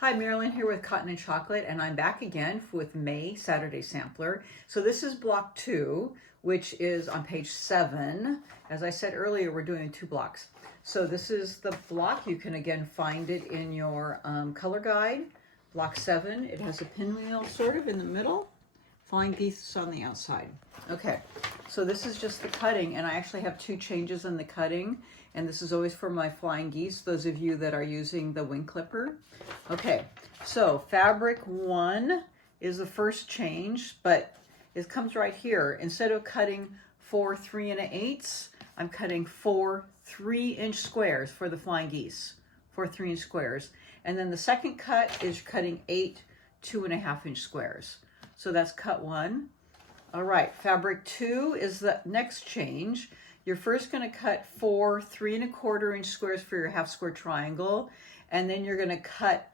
Hi, Marilyn here with Cotton and Chocolate, and I'm back again with May Saturday Sampler. So this is block 2, which is on page 7. As I said earlier, we're doing 2 blocks. So this is the block. You can again find it in your color guide. Block 7, it has a pinwheel sort of in the middle, flying geese on the outside. Okay, so this is just the cutting, and I actually have 2 changes in the cutting, and this is always for my flying geese, those of you that are using the wing clipper. Okay, so fabric 1 is the first change, but it comes right here. Instead of cutting 4 3 1/8, I'm cutting 4 3-inch squares for the flying geese, 4 3-inch squares. And then the second cut is cutting 8 2.5-inch squares. So that's cut 1. All right, fabric 2 is the next change. You're first going to cut 4 3 1/4-inch squares for your half square triangle, and then you're going to cut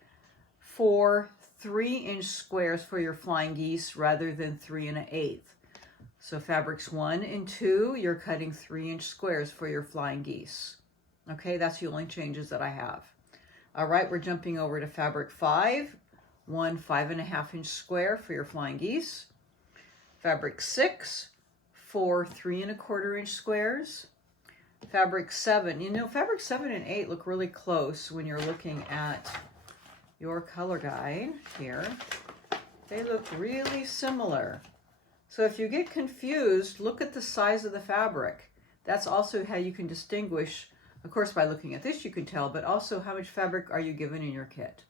4 3-inch squares for your flying geese rather than 3 1/8. So fabrics 1 and 2, you're cutting 3-inch squares for your flying geese. Okay, that's the only changes that I have. All right, we're jumping over to fabric 5, 1 5.5-inch square for your flying geese. Fabric 6, 4 3 1/4-inch squares. Fabric 7, you know, fabric 7 and 8 look really close when you're looking at your color guide here. They look really similar. So if you get confused, look at the size of the fabric. That's also how you can distinguish. Of course, by looking at this, you can tell, but also how much fabric are you given in your kit.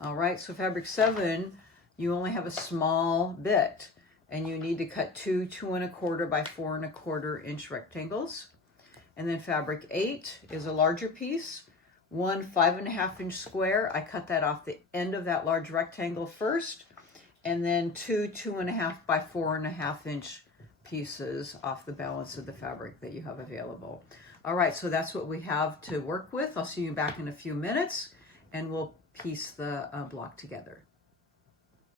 All right, so fabric 7, you only have a small bit, and you need to cut 2 2 1/4 by 4 1/4-inch rectangles. And then fabric 8 is a larger piece, 1 5.5-inch square. I cut that off the end of that large rectangle first, and then 2 2.5 by 4.5-inch pieces off the balance of the fabric that you have available. All right, so that's what we have to work with. I'll see you back in a few minutes, and we'll piece the block together.